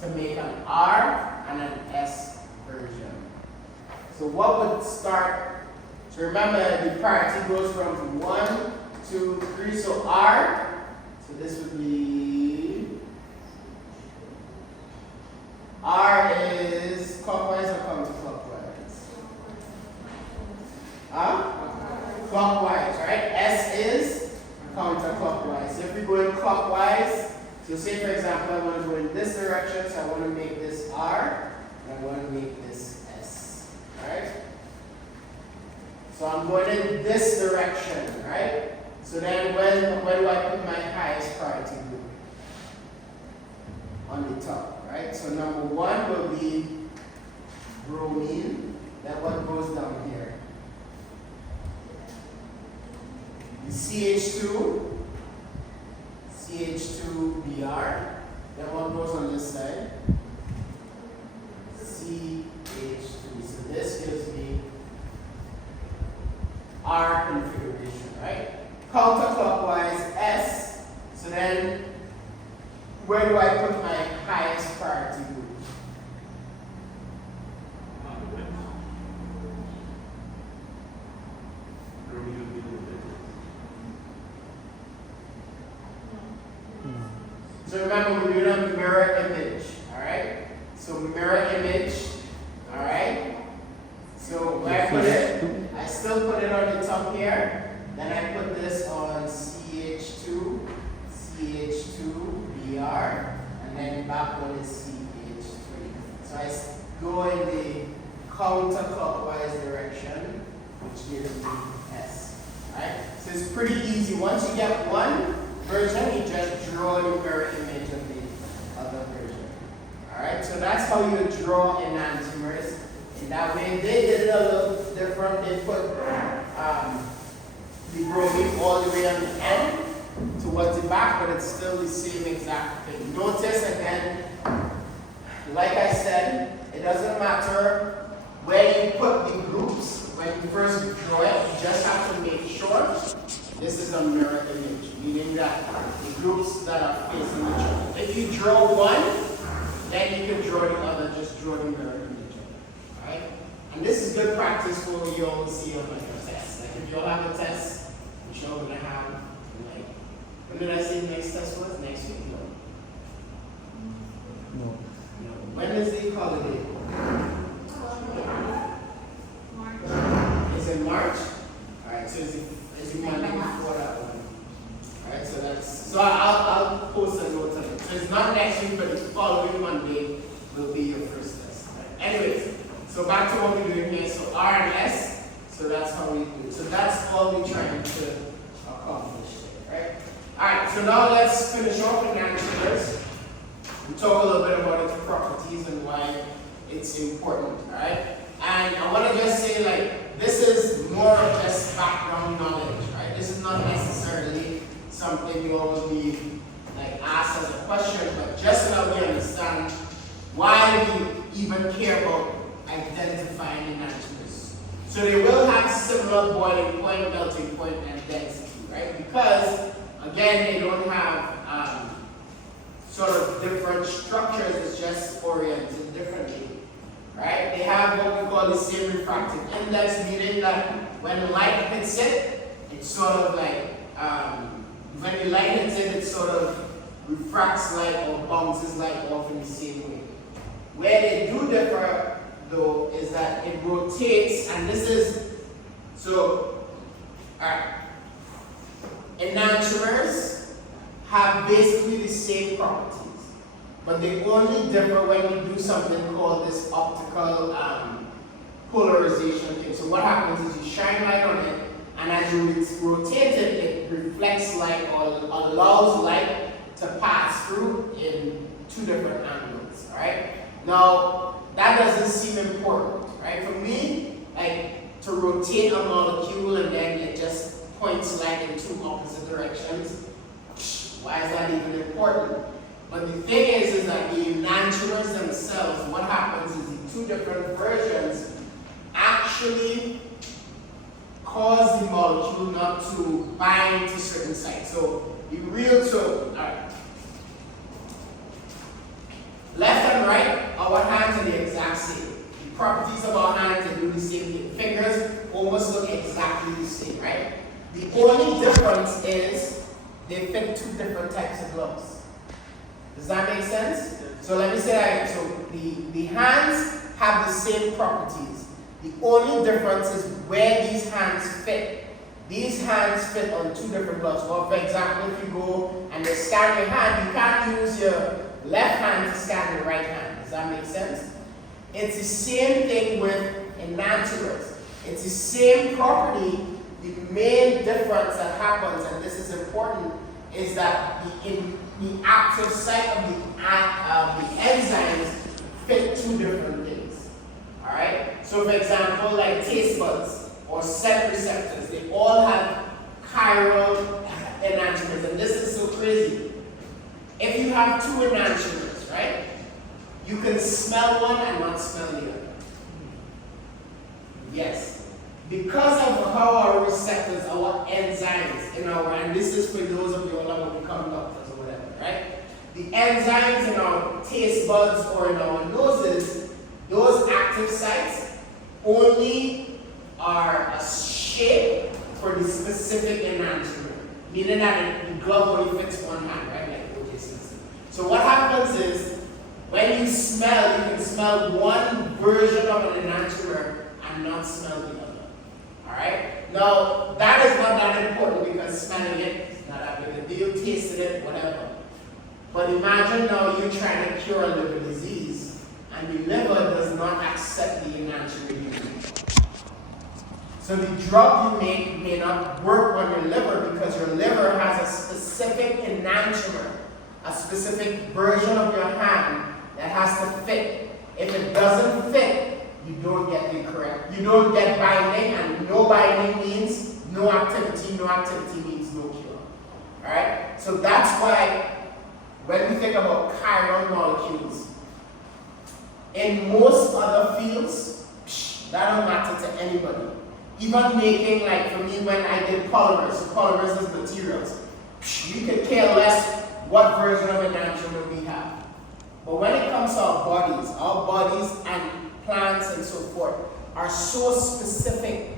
to make an R and an S version. So what would start, so remember the priority goes from 1, 2, 3, so R, so this would be, R is clockwise or counterclockwise? Huh? Clockwise, right? S is counterclockwise. So if we go in clockwise, so say for example, I want to go in this direction, so I want to make this R, and I want to make this S, right? So I'm going in this direction, right? So then where do I put my highest priority group? On the top, right? So number 1 will be bromine. Then what goes down here? The CH2, CH2Br. Then what goes on this side? CH3. So this gives me R configuration, right? Counterclockwise S. So then where do I put my highest priority group? So remember, we're doing a mirror image, all right? So mirror image, all right? So where I put it, I still put it on the top here. Then I put this on CH2, CH2Br, and then back one is CH3. So I go in the counterclockwise direction, which gives me S, all right? So it's pretty easy. Once you get one version, you just draw the mirror image of the other version. Alright, so that's how you draw enantiomers. In that way, they did it a little different. They put the bromine all the way on the end towards the back, but it's still the same exact thing. Notice again, like I said, it doesn't matter where you put the groups. When you first draw it, you just have to make sure this is a mirror image, meaning that the groups that are facing each other. If you draw one, then you can draw the other, just draw the mirror image. Alright? And this is good practice for you all to see on like your tests. Like if you all have a test, which you're gonna have, like, when did I say the next test was? Next week? No. When is the holiday? March. Is it March? Alright, so is it Monday before that one? Alright, so that's, so I'll post a note on it. So it's not next week, but the following Monday will be your first test. Right? Anyways, so back to what we're doing here. So R and S, so that's how we do it. So that's all we're trying to accomplish there, right? Alright, so now let's finish off with enantiomers. We talk a little bit about its properties and why it's important, alright? And I want to just say, like, this is more of just background knowledge, right? This is not necessarily something you always be like asked as a question, but just so that we understand why we even care about identifying enantiomers. So they will have similar boiling point, melting point, and density, right? Because again, they don't have sort of different structures. It's just oriented differently. Right? They have what we call the same refractive index, meaning that when light hits it, it's sort of like, when the light hits it, it sort of refracts light or bounces light off in the same way. Where they do differ, though, is that it rotates, and this is, so, alright. Enantiomers have basically the same properties. But they only differ when you do something called this optical polarization thing. So what happens is you shine light on it, and as you rotate it, it reflects light or allows light to pass through in two different angles. Alright? Now, that doesn't seem important, right? For me, like to rotate a molecule and then it just points light in two opposite directions. Why is that even important? But the thing is that the enantiomers themselves, what happens is the two different versions actually cause the molecule not to bind to certain sites. So the real, so, alright. Left and properties of our hands, they do the same thing. Fingers almost look exactly the same, right? The only difference is they fit two different types of gloves. Does that make sense? So let me say that, so the hands have the same properties. The only difference is where these hands fit. These hands fit on two different gloves. Well, for example, if you go and you scan your hand, you can't use your left hand to scan your right hand. Does that make sense? It's the same thing with enantiomers. It's the same property. The main difference that happens, and this is important, is that the active site of the enzymes fit two different things. Alright? So for example, like taste buds or scent receptors, they all have chiral enantiomers. And this is so crazy. If you have two enantiomers, right? You can smell one and not smell the other. Yes. Because of how our receptors, our enzymes in our, and this is for those of you all that will become doctors or whatever, right? The enzymes in our taste buds or in our noses, those active sites only are a shape for the specific enantiomer, meaning that the glove only fits one hand, right? Like O.J. Simpson. So what happens is, when you smell, you can smell one version of an enantiomer and not smell the other. Alright? Now, that is not that important because smelling it is not that big a deal, tasting it, whatever. But imagine now you're trying to cure a liver disease and the liver does not accept the enantiomer you make. So the drug you make may not work on your liver because your liver has a specific enantiomer, a specific version of your hand that has to fit. If it doesn't fit, you don't get the correct. You don't get binding, and no binding means no activity. No activity means no cure. Alright? So that's why when we think about chiral molecules, in most other fields, that don't matter to anybody. Even making, like for me, when I did polymers is materials, you could care less what version of enantiomer we have. But when it comes to our bodies and plants and so forth are so specific.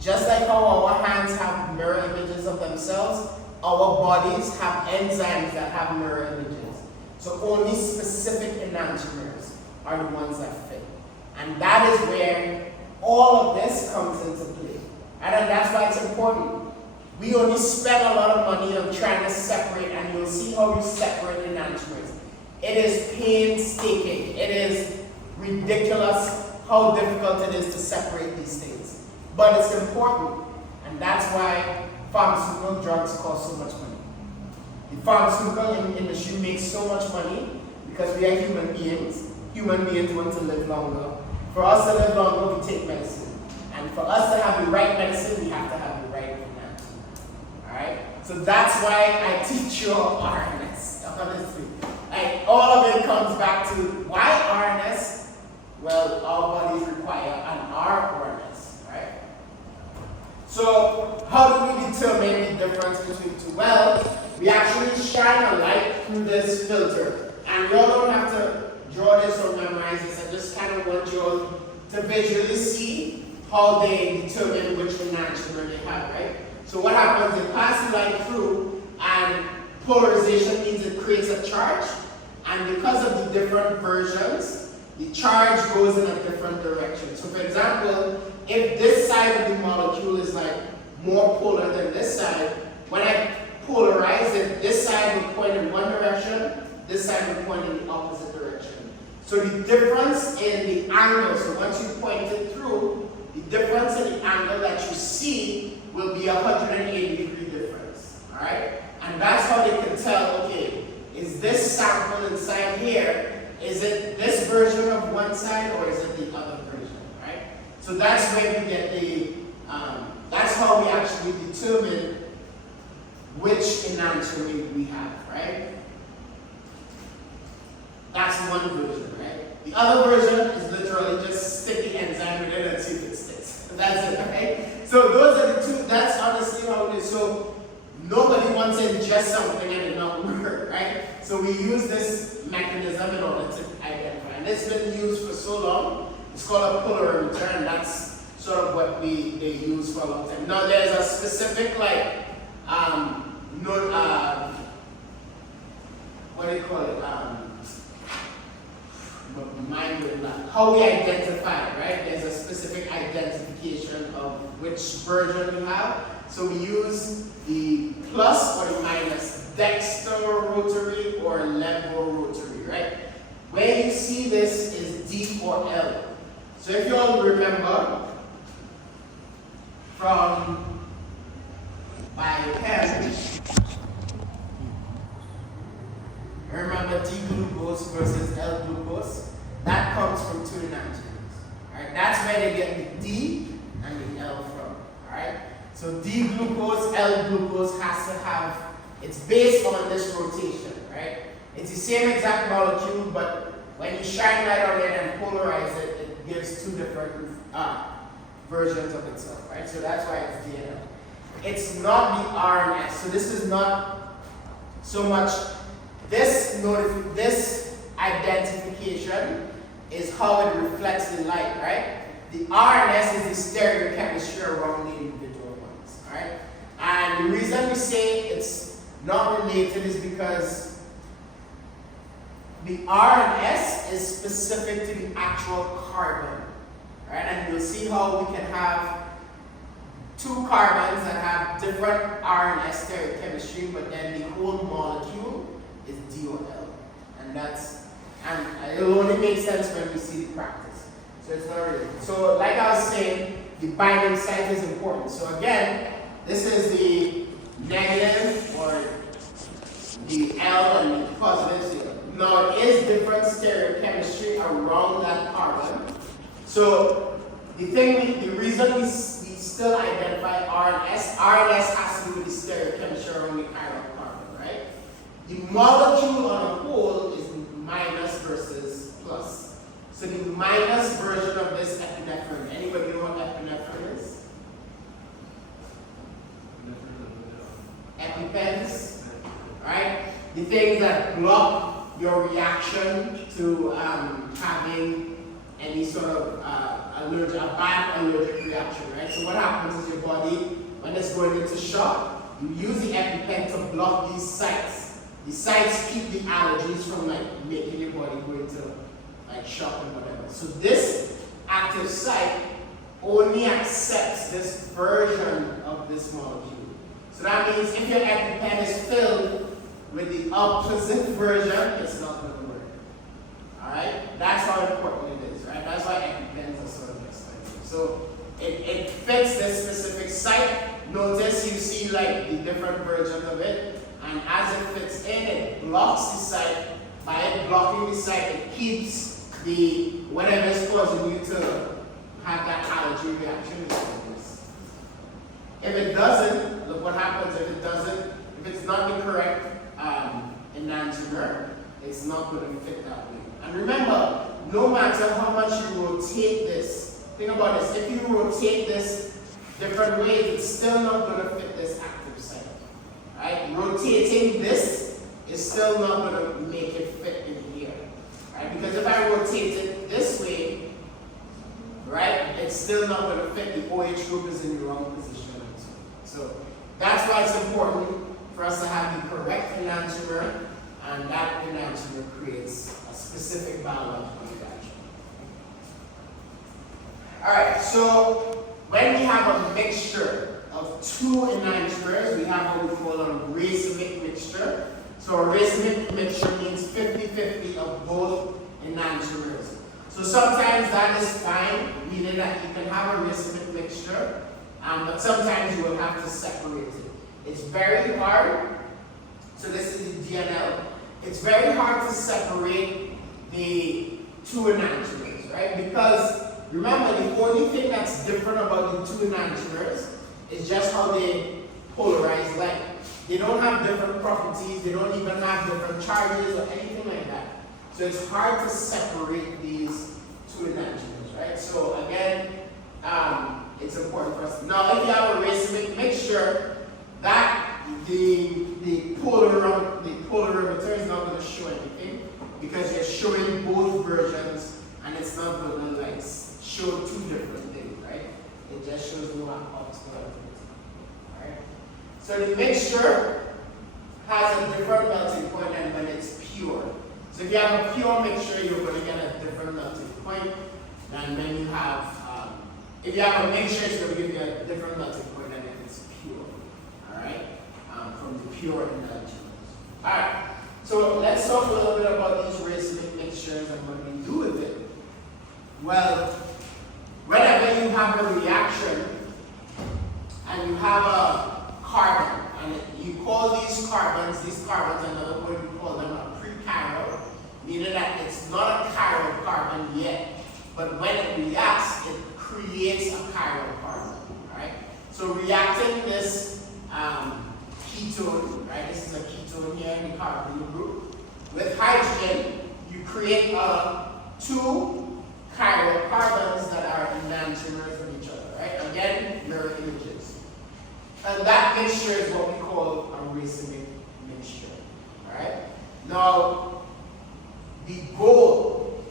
Just like how our hands have mirror images of themselves, our bodies have enzymes that have mirror images. So only specific enantiomers are the ones that fit. And that is where all of this comes into play. And that's why it's important. We only spend a lot of money on trying to separate, and you'll see how we separate enantiomers. It is painstaking. It is ridiculous how difficult it is to separate these things. But it's important, and that's why pharmaceutical drugs cost so much money. The pharmaceutical industry makes so much money because we are human beings. Human beings want to live longer. For us to live longer, we take medicine. And for us to have the right medicine, we have to have the right enantiomer. Alright? So that's why I teach you RNS, honestly. Like, all of it comes back to why RNS? Well, our bodies require an RNS, right? So, how do we determine the difference between two? Well, we actually shine a light through this filter. And you all don't have to draw this or memorize this. I just kind of want you all to visually see how they determine which enantiomer they have, right? So what happens, they pass the light through, and polarization means it creates a charge. And because of the different versions, the charge goes in a different direction. So for example, if this side of the molecule is like more polar than this side, when I polarize it, this side will point in one direction, this side will point in the opposite direction. So the difference in the angle, so once you point it through, the difference in the angle that you see will be a 180-degree difference. Alright? And that's how they can tell, okay, is this sample inside here, is it this version of one side or is it the other version, right? So that's where we get the, that's how we actually determine which enantiomer we have, right? That's one version, right? The other version is literally just stick the enzyme in it and see if it sticks. That's it, right? So those are the two, that's honestly how it is. So nobody wants to ingest something and it not work, right? So we use this mechanism in order to identify. And it's been used for so long It's called a polarimeter, and that's sort of what they use for a long time. Now there's a specific what do you call it? How we identify it, right? There's a specific identification of which version we have. So we use the plus or the minus, dextrorotary or levorotary, right? Where you see this is D or L. So if you all remember from biochemistry, remember D-glucose versus L-glucose? That comes from two enantiomers. Alright, that's where they get the D and the L from. Alright? So D-glucose, L-glucose has to have, it's based on this rotation, right? It's the same exact molecule, but when you shine light on it and polarize it, it gives two different versions of itself, right? So that's why it's D and L. It's not the R and S. So this is not so much. This identification is how it reflects the light, right? The R and S is the stereochemistry around the individual ones, right? And the reason we say it's not related is because the R and S is specific to the actual carbon, right? And you'll see how we can have two carbons that have different R and S stereochemistry, but then the whole molecule is D or L. And it'll only make sense when we see the practice. So it's not really. So like I was saying, the binding site is important. So again, this is the negative or the L and the positive. Now it is different stereochemistry around that carbon. So the reason we still identify R and S has to do with the stereochemistry around the chiral carbon, right? The molecule on a whole is minus versus plus. So the minus version of this epinephrine, anybody know what epinephrine is? EpiPens, right? The things that block your reaction to having any sort of a bad allergic reaction, right? So what happens is your body, when it's going into shock, you use the EpiPen to block these sites. The sites keep the allergies from making your body go into shock and whatever. So this active site only accepts this version of this molecule. So that means if your EpiPen is filled with the opposite version, it's not going to work. Alright? That's how important it is, right? That's why EpiPens are sort of expensive. So it fits this specific site. Notice you see the different versions of it. And as it fits in, it blocks the site. By it blocking the site, it keeps the whatever is causing you to have that allergy reaction. If it doesn't, look what happens if it doesn't. If it's not the correct enantiomer, it's not going to fit that way. And remember, no matter how much you rotate this, think about this, if you rotate this different ways, it's still not going to fit this active site. Right? Rotating this is still not going to make it fit in here. Right? Because if I rotate it this way, right, it's still not going to fit. The OH group is in the wrong position. So that's why it's important for us to have the correct enantiomer, and that enantiomer creates a specific biological reaction. Alright, so when we have a mixture of two enantiomers, we have what we call a racemic mixture. So a racemic mixture means 50-50 of both enantiomers. So sometimes that is fine, meaning that you can have a racemic mixture, but sometimes you will have to separate it. It's very hard. So this is the DNL. It's very hard to separate the two enantiomers, right? Because remember, the only thing that's different about the two enantiomers is just how they polarize light. They don't have different properties. They don't even have different charges or anything like that. So it's hard to separate these two enantiomers, right? So again, it's important for us. Now, if you have a racemic mixture, that the polarimeter is not going to show anything because you're showing both versions, and it's not going to show two different things, right? It just shows no optical purity. Alright? So the mixture has a different melting point than when it's pure. So if you have a pure mixture, you're going to get a different melting point than when you have, if you have a mixture, it's going to give you a different melting point than if it's pure. Alright? From the pure enantiomers. Alright, so let's talk a little bit about these racemic mixtures and what we do with it. Well, whenever you have a reaction and you have a carbon, and you call these carbons, another word we call them a prechiral, meaning that it's not a chiral carbon yet, but when it reacts, it creates a chiral carbon, right? So reacting this ketone, right? This is a ketone here in the carboxyl group. With hydrogen, you create two chiral carbons that are enantiomers of each other, right? Again, mirror images. And that mixture is what we call a racemic mixture, right? Now, the goal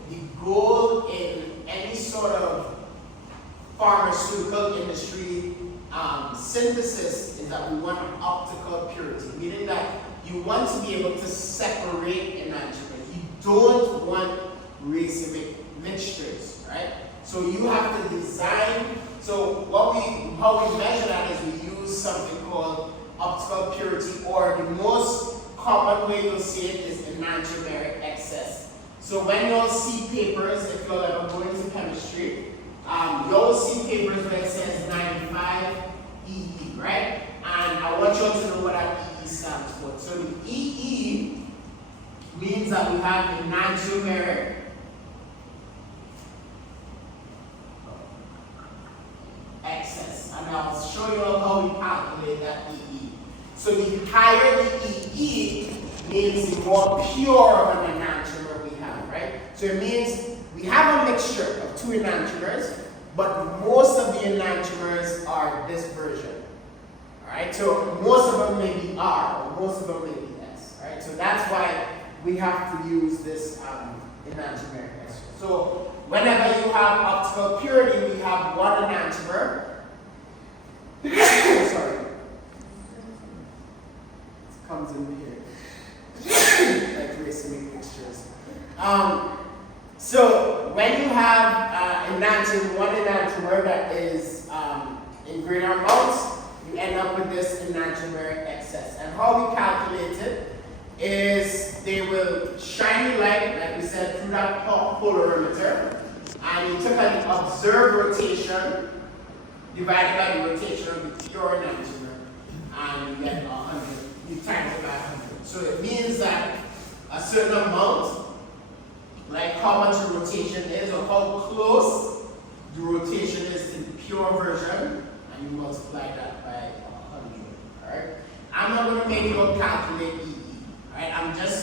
in any sort of pharmaceutical industry synthesis is that we want optical purity, meaning that you want to be able to separate enantiomers. You don't want racemic mixtures, right? So you have to design. So how we measure that is we use something called optical purity, or the most common way you'll see it is enantiomeric excess. So when you'll see papers, if you'll ever go into chemistry, you'll see papers where it says 95 EE, right? And I want you all to know what that EE stands for. So the EE means that we have enantiomeric excess. And I'll show you all how we calculate that EE. So the higher the EE means the more pure of an enantiomer we have, right? So it means we have a mixture of two enantiomers, but most of the enantiomers are this version. Alright, so most of them may be R, or most of them may be S. Right? So that's why we have to use this enantiomeric excess. So whenever you have optical purity, we have one enantiomer. Sorry. It comes in here. Like racemic mixtures. So when you have one enantiomer that is in greater amounts, you end up with this enantiomeric excess. And how we calculate it is they will shine the light, like we said, through that polarimeter, and you took an observed rotation divided by the rotation of the pure enantiomer, and you get 100. You times it by 100. So it means that a certain amount, like how much the rotation is or how close the rotation is to the pure version, and you multiply that by 100. Alright? I'm not going to make you all calculate EE. Alright? I'm just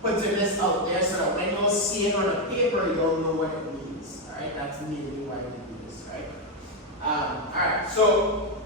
putting this out there so that when you'll see it on a paper, you'll know what it means. Alright? That's mainly why we do this, right? Alright, so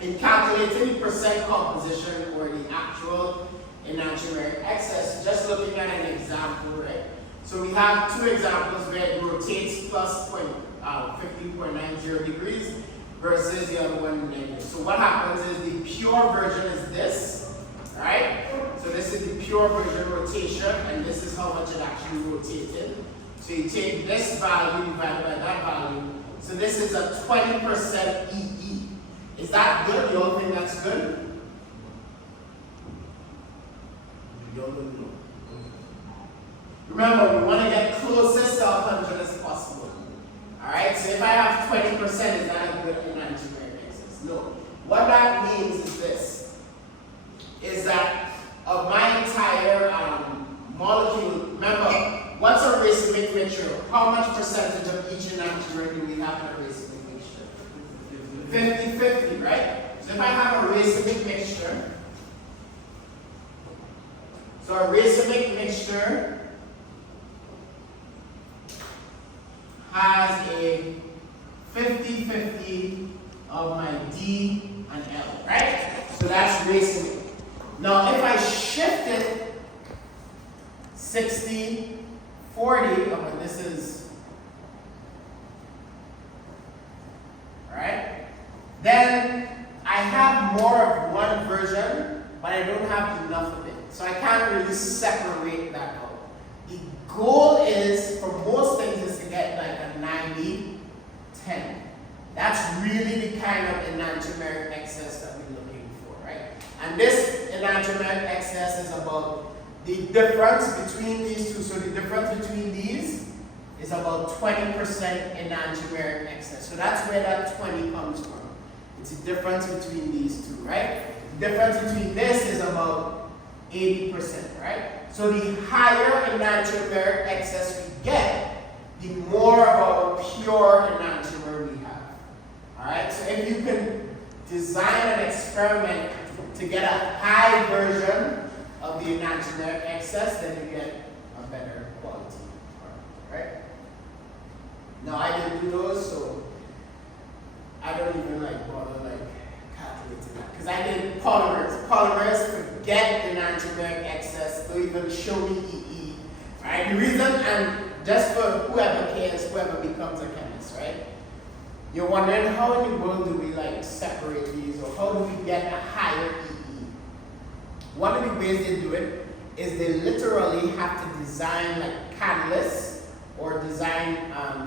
in calculating the percent composition or the actual enantiomeric excess, just looking at an example, right? So we have two examples where it rotates plus 15.90 degrees versus the other one negative. So what happens is the pure version is this, right? So this is the pure version rotation, and this is how much it actually rotated. So you take this value divided by that value. So this is a 20% EE. Is that good? You all think that's good? You all don't know. Remember, we want to get closest to 100 as possible. Alright, so if I have 20%, is that a good enantiomeric excess? No. What that means is this, is that of my entire molecule, remember, what's a racemic mixture? How much percentage of each enantiomer do we have in a racemic mixture? 50-50, right? So if I have a racemic mixture, so a racemic mixture has a 50-50 of my D and L, right? So that's racemic. Now if I shift it 60-40, this is 90, 10. That's really the kind of enantiomeric excess that we're looking for, right? And this enantiomeric excess is about the difference between these two. So the difference between these is about 20% enantiomeric excess. So that's where that 20 comes from. It's the difference between these two, right? The difference between this is about 80%, right? So the higher enantiomer excess we get, the more of our pure enantiomer we have. Alright, so if you can design an experiment to get a high version of the enantiomer excess, then you get a better quality product, right? Now I didn't do those, so I don't even bother calculating that. Because I did polymers. Polymers, forget the enantiomeric excess, don't even show me EE. Right? The reason, and just for whoever cares, whoever becomes a chemist, right? You're wondering how in the world do we separate these, or how do we get a higher EE? One of the ways they do it is they literally have to design catalysts or design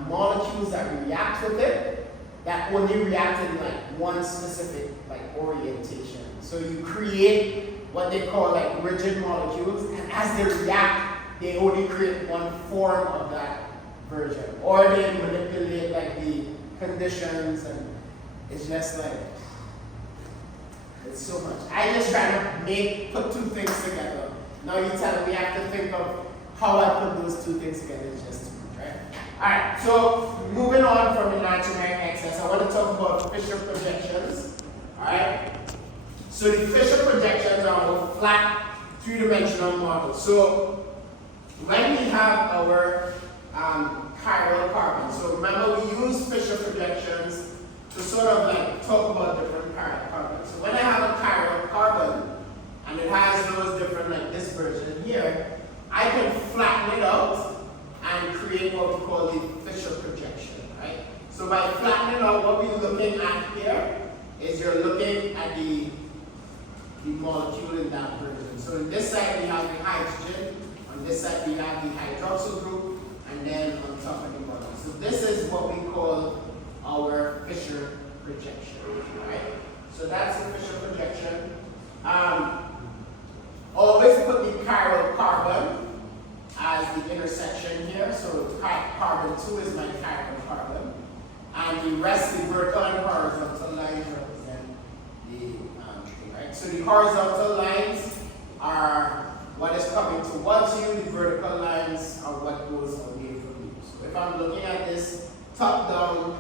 molecules that react with it that only react in one specific orientation. So you create what they call rigid molecules, and as they react, they only create one form of that version. Or they manipulate the conditions, and it's just it's so much. I just try to put two things together. Now you tell me we have to think of how I put those two things together. It's just too much, right? Alright, so moving on from enantiomeric excess, I want to talk about Fisher projections. Alright? So the Fisher projections are a flat three-dimensional model. So when we have our chiral carbon, so remember we use Fisher projections to sort of talk about different chiral carbons. So when I have a chiral carbon and it has those different this version here, I can flatten it out and create what we call the Fisher projection, right? So by flattening out, what we're looking at here is you're looking at the molecule in that version. So on this side we have the hydrogen, on this side we have the hydroxyl group, and then on top of the bottom. So this is what we call our Fisher projection, right? So that's the Fisher projection. Always put the chiral carbon as the intersection here. So carbon 2 is my chiral carbon. And the rest, the vertical and horizontal lines represent the thing, right? So the horizontal lines are what is coming towards you, the vertical lines are what goes away from you. So if I'm looking at this top down,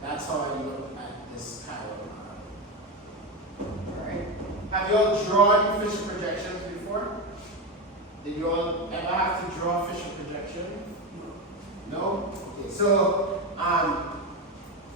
that's how I look at this chiral carbon. Alright? Have you all drawn Fisher projections before? Did you all ever have to draw a Fisher projection? No? Okay, so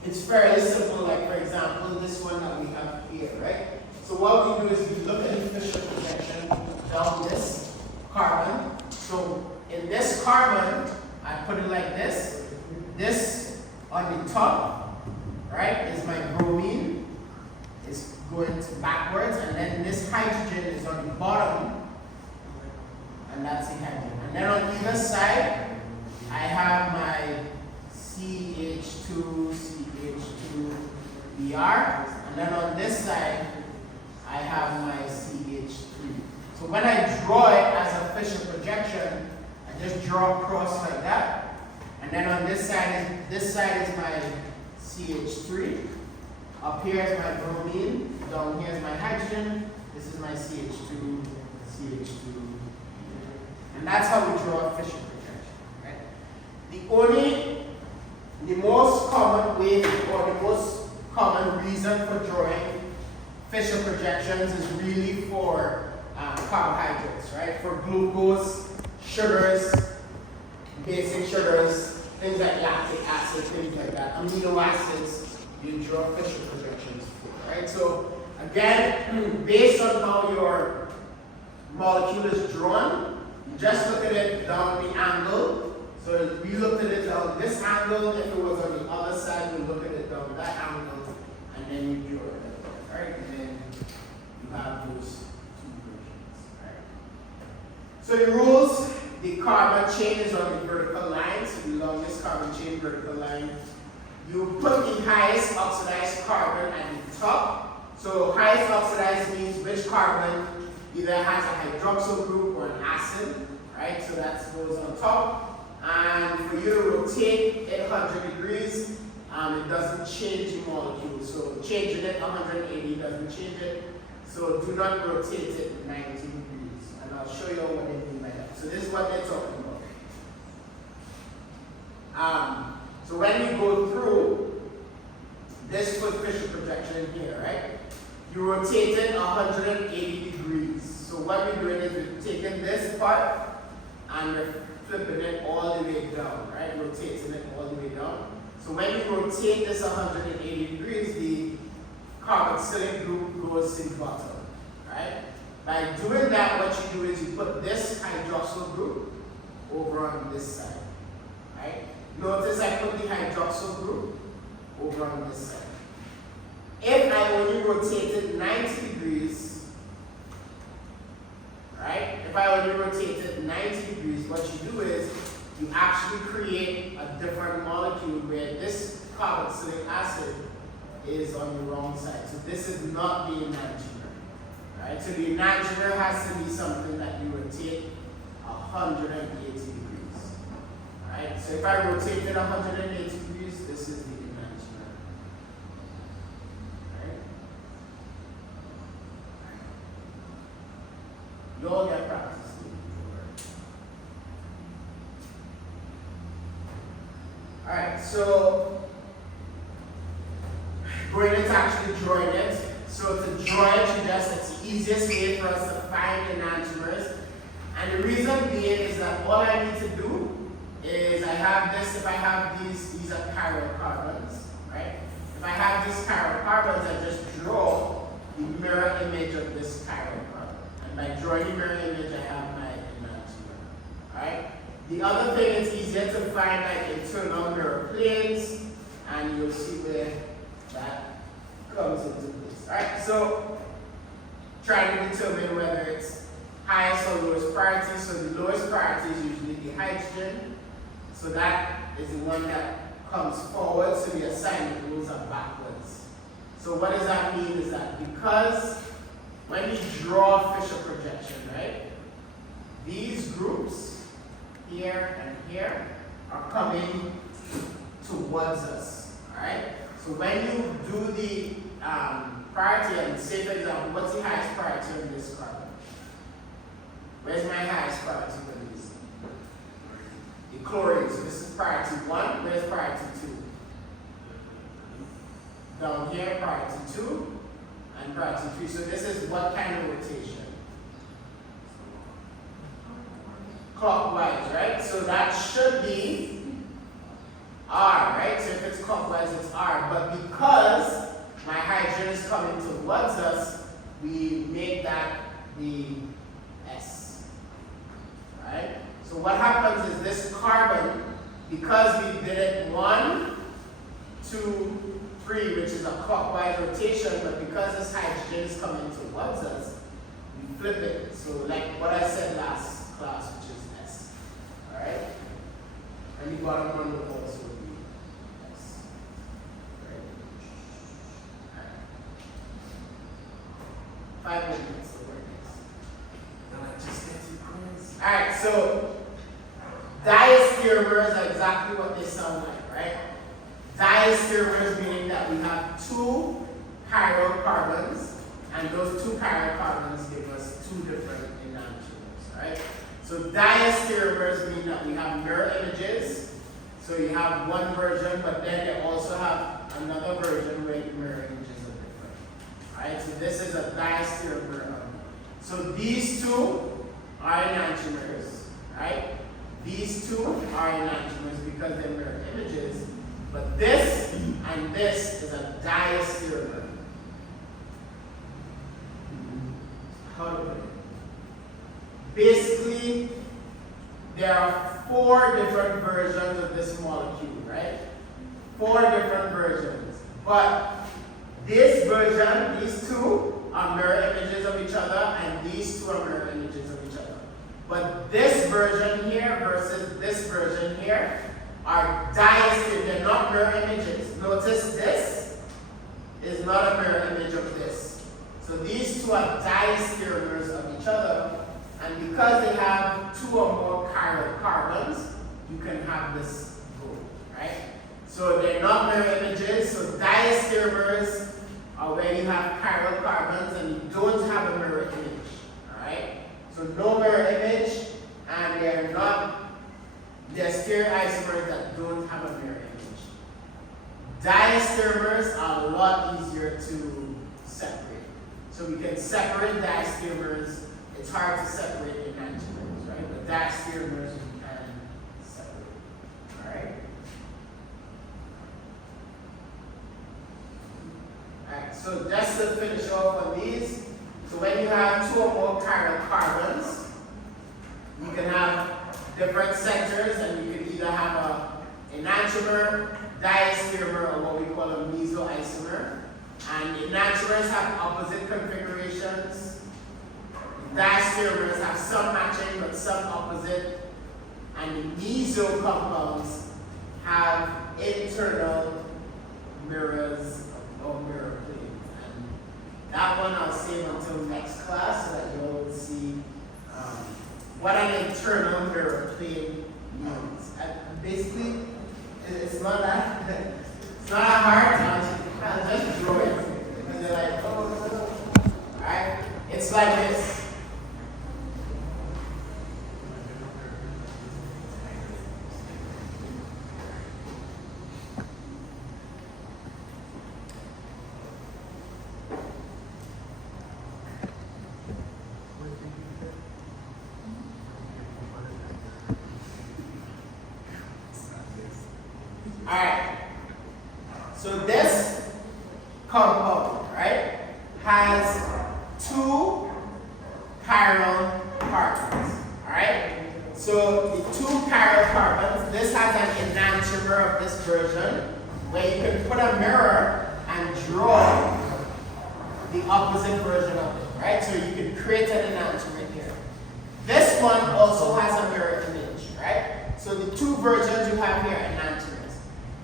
it's fairly simple, for example, this one that we have here, right? So what we do is we look at the Fisher projection down this carbon. So in this carbon, I put it like this. This on the top, right, is my bromine. It's going backwards, and then this hydrogen is on the bottom. And that's the hydrogen. And then on either side, I have my CH2, Br. And then on this side, I have my CH3. So when I draw it as a Fisher projection, I just draw across like that. And then on this side is my CH3. Up here is my bromine. Down here is my hydrogen. This is my CH2, CH2. And that's how we draw a Fisher projection, right? The most common way, or the most common reason for drawing Fisher projections is really for carbohydrates, right? For glucose, sugars, basic sugars, things like lactic acid, things like that, amino acids, you draw Fisher projections for, right? So again, based on how your molecule is drawn, you just look at it down the angle. So if we looked at it down this angle, if it was on the other side, we look at it down that angle, and then you draw it like that, right? And then you have those two versions, right? So the rules, the carbon chain is on the vertical line, so the longest carbon chain vertical line you put the highest oxidized carbon at the top. So highest oxidized means which carbon either has a hydroxyl group or an acid, right? So that goes on top. And for you to rotate it 100 degrees, it doesn't change the molecule. So changing it 180 doesn't change it. So do not rotate it 90 degrees. And I'll show you what they mean by that. So this is what they're talking about. So when you go through this foot Fischer projection here, right? You rotate it 180 degrees. So what we're doing is we're taking this part and we're flipping it all the way down, right? Rotating it all the way down. So when you rotate this 180 degrees, the carboxylic group goes to the bottom, right? By doing that, what you do is you put this hydroxyl group over on this side, right? Notice I put the hydroxyl group over on this side. If I only rotate it 90 degrees, right? If I only rotate it 90 degrees, what you do is you actually create a different molecule where this carboxylic acid is on the wrong side. So this is not the enantiomer, right? So the enantiomer has to be something that you rotate 180 degrees, right? So if I rotate it 180 degrees, this is the enantiomer, right? You all get practice. Alright, so going into actually drawing it. So to draw it, it's the easiest way for us to find enantiomers. And the reason being is that all I need to do is I have this, if I have these are chiral carbons, right? If I have these chiral carbons, I just draw the mirror image of this chiral carbon. And by drawing the mirror image, I have my enantiomer, right? The other thing, it's easier to find like internal mirror planes, and you'll see where that comes into place. Alright, so try to determine whether it's highest or lowest priority. So the lowest priority is usually the hydrogen. So that is the one that comes forward, so the assignment goes up backwards. So what does that mean is that because when you draw a Fischer projection, right, these groups here and here are coming towards us, alright? So when you do the priority, and say for example, what's the highest priority on this carbon? Where's my highest priority for this? The chlorine, so this is priority 1, where's priority 2? Down here, priority 2, and priority 3. So this is what kind of rotation? Clockwise, right? So that should be R, right? So if it's clockwise, it's R. But because my hydrogen is coming towards us, we make that the S, right? So what happens is this carbon, because we did it 1, 2, 3, which is a clockwise rotation, but because this hydrogen is coming towards us, we flip it. So like what I said last class, which is S, all right? And the bottom one will also be S, right? All right. 5 minutes to work this. Then I just get to quiz. All right, so diastereomers are exactly what they sound like, right? Diastereomers meaning that we have 2 chiral carbons, and those 2 chiral carbons give us 2 different enantiomers, right? So diastereomers mean that we have mirror images. So you have one version, but then you also have another version where the mirror images are different. Right? So this is a diastereomer. So these 2 are enantiomers, right? These 2 are enantiomers because they're mirror images. But this and this is a diastereomer. How to put it? Basically, there are 4 different versions of this molecule, right? 4 different versions. But this version, these 2 are mirror images of each other, and these 2 are mirror images of each other. But this version here versus this version here are diastereomers. They're not mirror images. Notice this is not a mirror image of this. So these two are diastereomers of each other, and because they have 2 or more chiral carbons, you can have this group, right? So they're not mirror images. So diastereomers are where you have chiral carbons and you don't have a mirror image, all right? So no mirror image, and they're stereoisomers that don't have a mirror image. Diastereomers are a lot easier to separate. So we can separate diastereomers. It's hard to separate enantiomers, right? But diastereomers we can separate, all right? Alright, so just to finish off on these, so when you have 2 or more chiral carbons, you can have different centers, and you can either have an enantiomer, diastereomer, or what we call a mesoisomer. And enantiomers have opposite configurations. Diastereomers have some matching but some opposite. And the meso compounds have internal mirrors or mirror planes. And that one I'll save until next class so that you all will see what an internal mirror plane means. And basically, it's not that it's not hard. I'll just draw it. And they're like, oh, alright? It's like this. Alright, so this compound, right, has 2 chiral carbons, alright? So the 2 chiral carbons, this has an enantiomer of this version, where you can put a mirror and draw the opposite version of it, right? So you can create an enantiomer here. This one also has a mirror image, right? So the 2 versions you have here are enantiomers.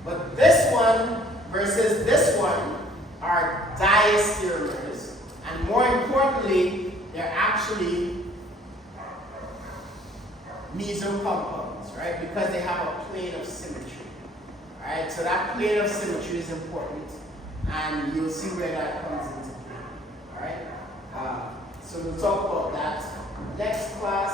But this one versus this one are diastereomers, and more importantly, they're actually meso compounds, right? Because they have a plane of symmetry, right? So that plane of symmetry is important, and you'll see where that comes into play, all right? So we'll talk about that next class.